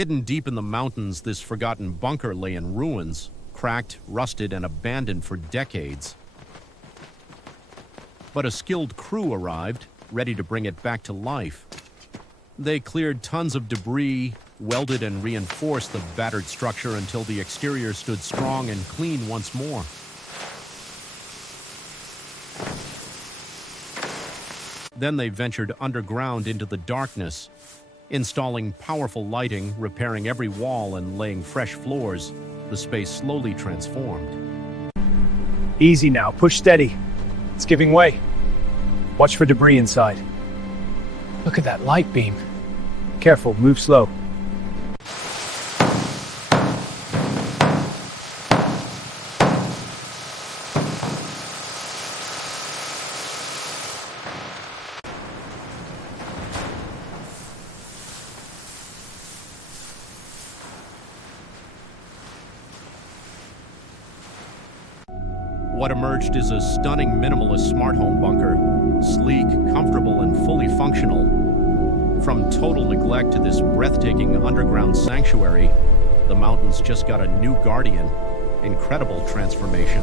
Hidden deep in the mountains, this forgotten bunker lay in ruins, cracked, rusted, and abandoned for decades. But a skilled crew arrived, ready to bring it back to life. They cleared tons of debris, welded and reinforced the battered structure until the exterior stood strong and clean once more. Then they ventured underground into the darkness, installing powerful lighting, repairing every wall, and laying fresh floors. The space slowly transformed. Easy now, push steady. It's giving way. Watch for debris inside. Look at that light beam. Careful, move slow. What emerged is a stunning minimalist smart home bunker, sleek, comfortable, and fully functional. From total neglect to this breathtaking underground sanctuary, the mountains just got a new guardian. Incredible transformation.